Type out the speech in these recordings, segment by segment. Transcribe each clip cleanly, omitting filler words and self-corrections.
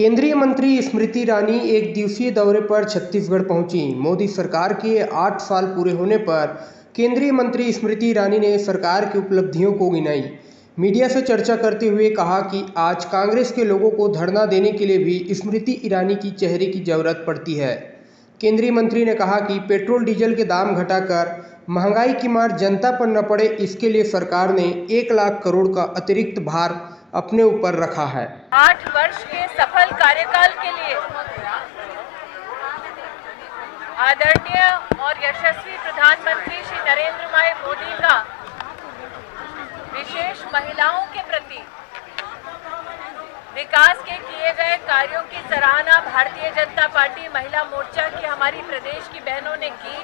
केंद्रीय मंत्री स्मृति ईरानी एक दिवसीय दौरे पर छत्तीसगढ़ पहुंची। मोदी सरकार के 8 साल पूरे होने पर केंद्रीय मंत्री स्मृति ईरानी ने सरकार की उपलब्धियों को गिनाई। मीडिया से चर्चा करते हुए कहा कि आज कांग्रेस के लोगों को धरना देने के लिए भी स्मृति ईरानी की चेहरे की जरूरत पड़ती है। केंद्रीय मंत्री ने कहा कि पेट्रोल डीजल के दाम घटाकर महंगाई की मार जनता पर न पड़े, इसके लिए सरकार ने 1 लाख करोड़ का अतिरिक्त भार अपने ऊपर रखा है। 8 वर्ष के सफल कार्यकाल के लिए आदरणीय और यशस्वी प्रधानमंत्री श्री नरेंद्र भाई मोदी का विशेष महिलाओं के प्रति विकास के किए गए कार्यों की सराहना भारतीय जनता पार्टी महिला मोर्चा की हमारी प्रदेश की बहनों ने की।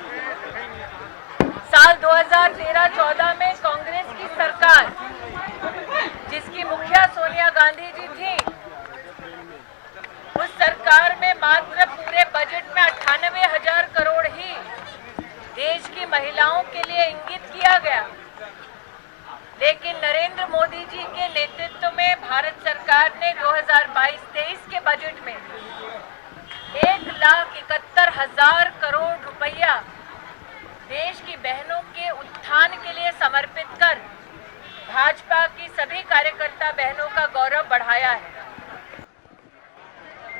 साल 2013-14 में कांग्रेस की सरकार, जिसकी मुखिया सोनिया गांधी जी थी, उस सरकार में मात्र पूरे बजट में 98,000 करोड़ ही देश की महिलाओं के लिए इंगित किया गया। लेकिन नरेंद्र मोदी जी के नेतृत्व में भारत सरकार ने 2022-23 के बजट में 1,71,000 करोड़ रुपया देश की बहनों के उत्थान के लिए समर्पित कर भाजपा की सभी कार्यकर्ता बहनों का गौरव बढ़ाया है।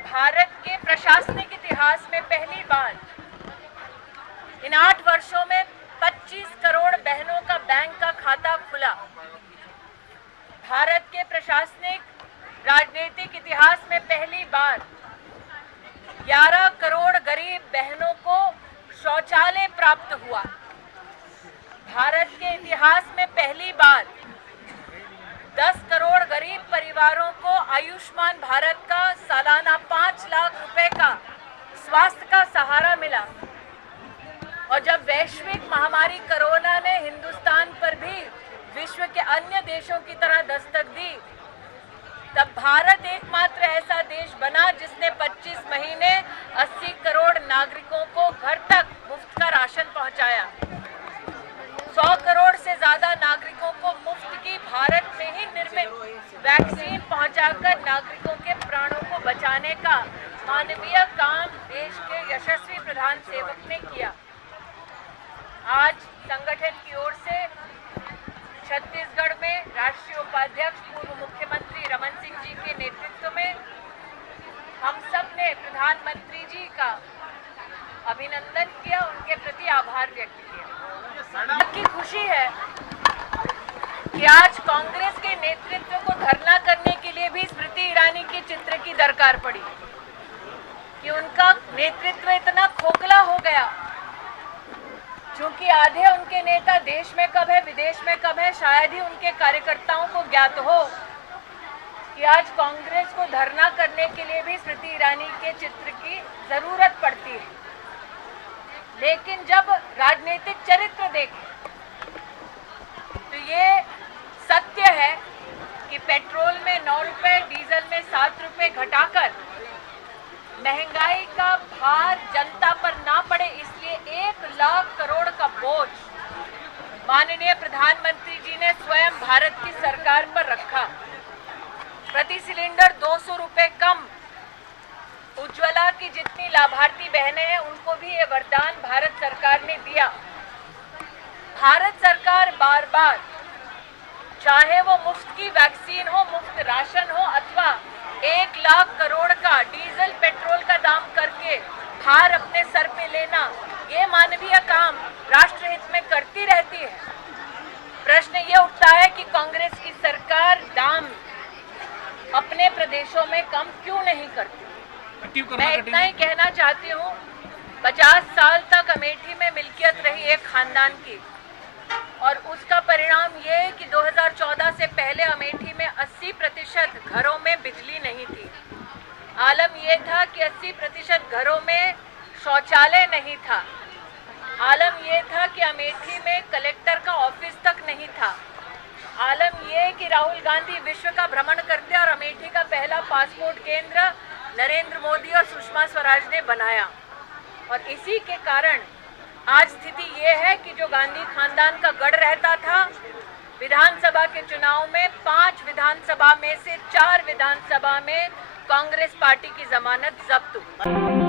भारत के प्रशासनिक इतिहास में पहली बार इन 8 वर्षों में 25 करोड़ बहनों का बैंक का खाता खुला। भारत के प्रशासनिक राजनीतिक इतिहास में पहली बार 11 करोड़ गरीब बहनों को शौचालय प्राप्त हुआ। भारत के इतिहास में पहली बार 10 करोड़ गरीब परिवारों को आयुष्मान भारत का सालाना 5 लाख रुपए का स्वास्थ्य का सहारा मिला। और जब वैश्विक महामारी कोरोना ने हिंदुस्तान पर भी विश्व के अन्य देशों की तरह दस्तक दी, तब भारत एकमात्र ऐसा देश बना जिसने 25 महीने 80 करोड़ नागरिकों को घर तक मुफ्त का राशन पहुंचाया। 100 करोड़ से ज्यादा नागरिकों को मुफ्त की भारत में ही निर्मित वैक्सीन पहुंचाकर नागरिकों के प्राणों को बचाने का मानवीय काम देश के यशस्वी प्रधान सेवक ने किया। आज संगठन की ओर से छत्तीसगढ़ में राष्ट्रीय उपाध्यक्ष पूर्व मुख्यमंत्री रमन सिंह जी के नेतृत्व में हम सब ने प्रधानमंत्री जी का अभिनंदन किया, उनके प्रति आभार व्यक्त किया। की खुशी है कि आज कांग्रेस के नेतृत्व को धरना करने के लिए भी स्मृति ईरानी के चित्र की दरकार पड़ी कि उनका नेतृत्व इतना खोखला हो गया। चूंकि आधे उनके नेता देश में कब है, विदेश में कब है, शायद ही उनके कार्यकर्ताओं को ज्ञात हो कि आज कांग्रेस को धरना करने के लिए भी स्मृति ईरानी के चित्र की जरूरत पड़ती है। लेकिन जब राजनीतिक चरित्र देखें तो ये सत्य है कि पेट्रोल में 9 रुपए, डीजल में 7 रुपए घटाकर महंगाई का भार जनता पर ना पड़े, इसलिए 1 लाख करोड़ का बोझ माननीय प्रधानमंत्री जी ने स्वयं भारत की सरकार पर रखा। प्रति सिलेंडर 200 रुपए कम। उज्ज्वला की जितनी लाभार्थी बहनें हैं उनको भी ये वरदान भारत सरकार ने दिया। भारत सरकार बार बार, चाहे वो मुफ्त की वैक्सीन हो, मुफ्त राशन हो, अथवा 1 लाख करोड़ का डीजल पेट्रोल का दाम करके भार अपने सर पे लेना, ये मानवीय काम राष्ट्रहित में करती रहती है। प्रश्न ये उठता है कि कांग्रेस की सरकार दाम अपने प्रदेशों में कम क्यों नहीं करती। मैं इतना ही कहना चाहती हूँ, 50 साल तक अमेठी में मिल्कियत रही एक खानदान की, और उसका परिणाम ये है कि 2014 से पहले अमेठी में 80% घरों में बिजली नहीं थी। आलम ये था कि 80% घरों में शौचालय नहीं था। आलम ये था कि अमेठी में कलेक्टर का ऑफिस तक नहीं था। आलम ये कि राहुल गांधी विश्व का भ्रमण करते और अमेठी का पहला पासपोर्ट केंद्र नरेंद्र मोदी और सुषमा स्वराज ने बनाया। और इसी के कारण आज स्थिति ये है कि जो गांधी खानदान का गढ़ रहता था, विधानसभा के चुनाव में 5 विधानसभा में से 4 विधानसभा में कांग्रेस पार्टी की जमानत जब्त हुई।